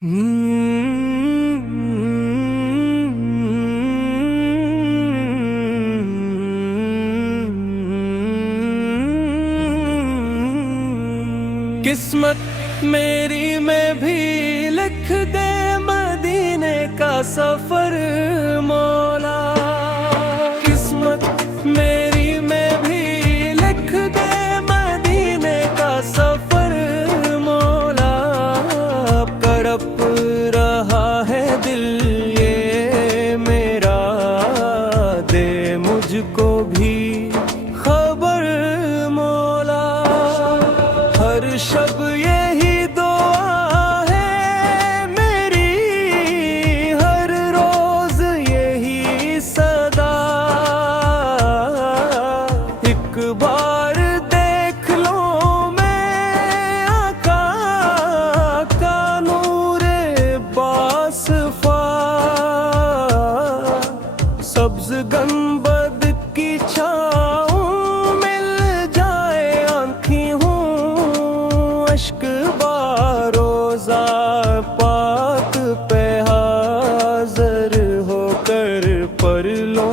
किस्मत मेरी में भी लिख दे मदीने का सफर मौला। किस्मत मेरी में भी लिख दे मदीने का सफर मौला। तड़प रहा है दिल ये मेरा, दे मुझको भी खबर मौला। हर शब यही दुआ है मेरी, हर रोज यही सदा। एक बार देख लो मैं आका का नूर बासफा। सब्ज गंबद की छाँव मिल जाए आँखी हूँ, अश्क बारोज़ा पाक पे हाज़िर होकर पढ़ लो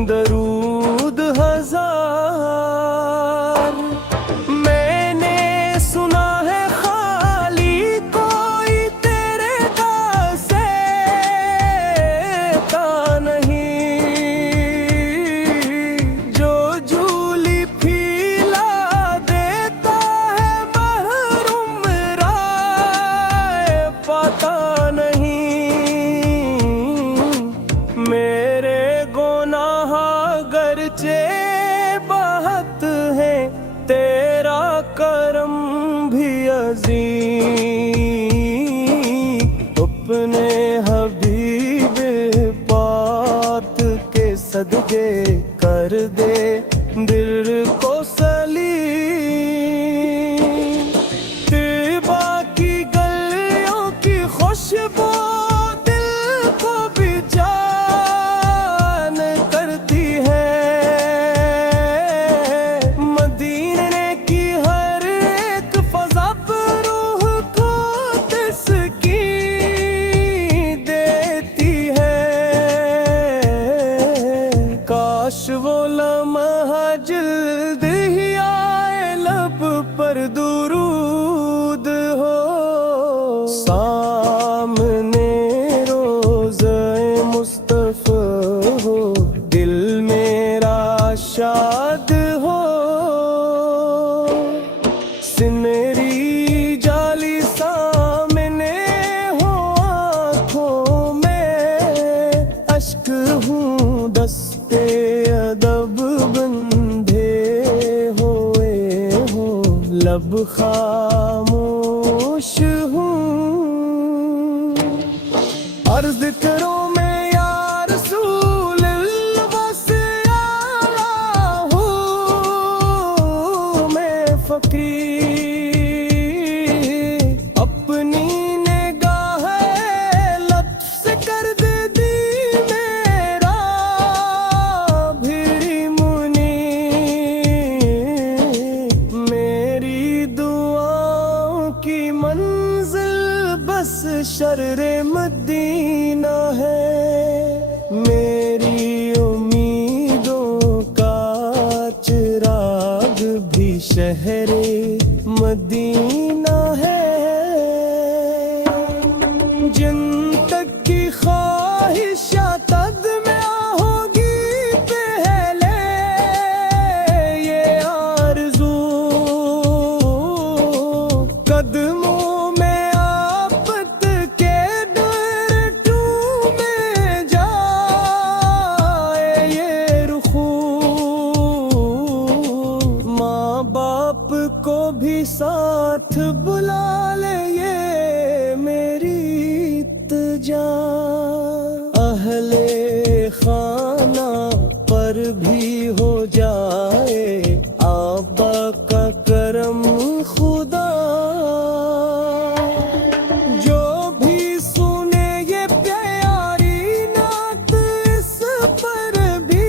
दरूद हजार। मैंने सुना है खाली कोई तेरे दासे का नहीं, जो झूली फीला देता है महरूम राय पता नहीं। मेरे गुनाह गरचे बहुत है, तेरा करम भी अज़ीम। अपने हबीब पाक के सदके कर दे दिल को सलीम। तिबा की गलियों की खुशबू दिल को भी जान करती है। मदीने की हर एक फज़ा रूह को तस्कीन देती है। काश वो लम्हा जल्द ही आए लब पर दुरूद हो। सामने रोज़े मुस्तफ़ा हो, दिल मेरा शाद हो। सिमरी जाली सामने हो आँखों में, अश्क हूँ दस्ते अदब बंधे हुए हो, लब खामोश हूँ। अर्ज़ करो मैं या रसूल अल्लाह से आला हूँ मैं फ़कीर। अपनी निगाह लत्फ़ से कर दे दी मेरा भिड़ी मुनी। मेरी दुआओं की मंजिल बस शर्रे मदीना है। मेरी उम्मीदों का चिराग भी शहरे मदीना है। जिन तक की ख्वाहिशात में होगी पहले ये आरज़ू, कदमों में आपत के डर टूमे जाए ये रुखू। माँ बाप को भी साथ बुला ले ये मेरी इल्तिजा। अहले खाना पर भी हो जाए आबा का करम खुदा। जो भी सुने ये प्यारी नात इस पर भी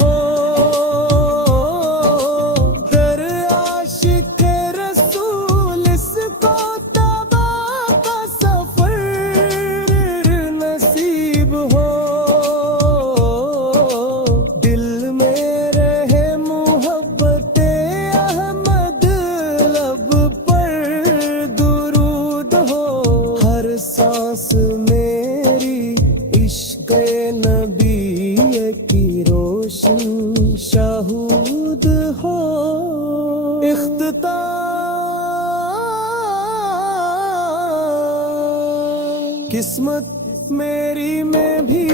हो। दर आशिक रसूल इसको किस्मत मेरी में भी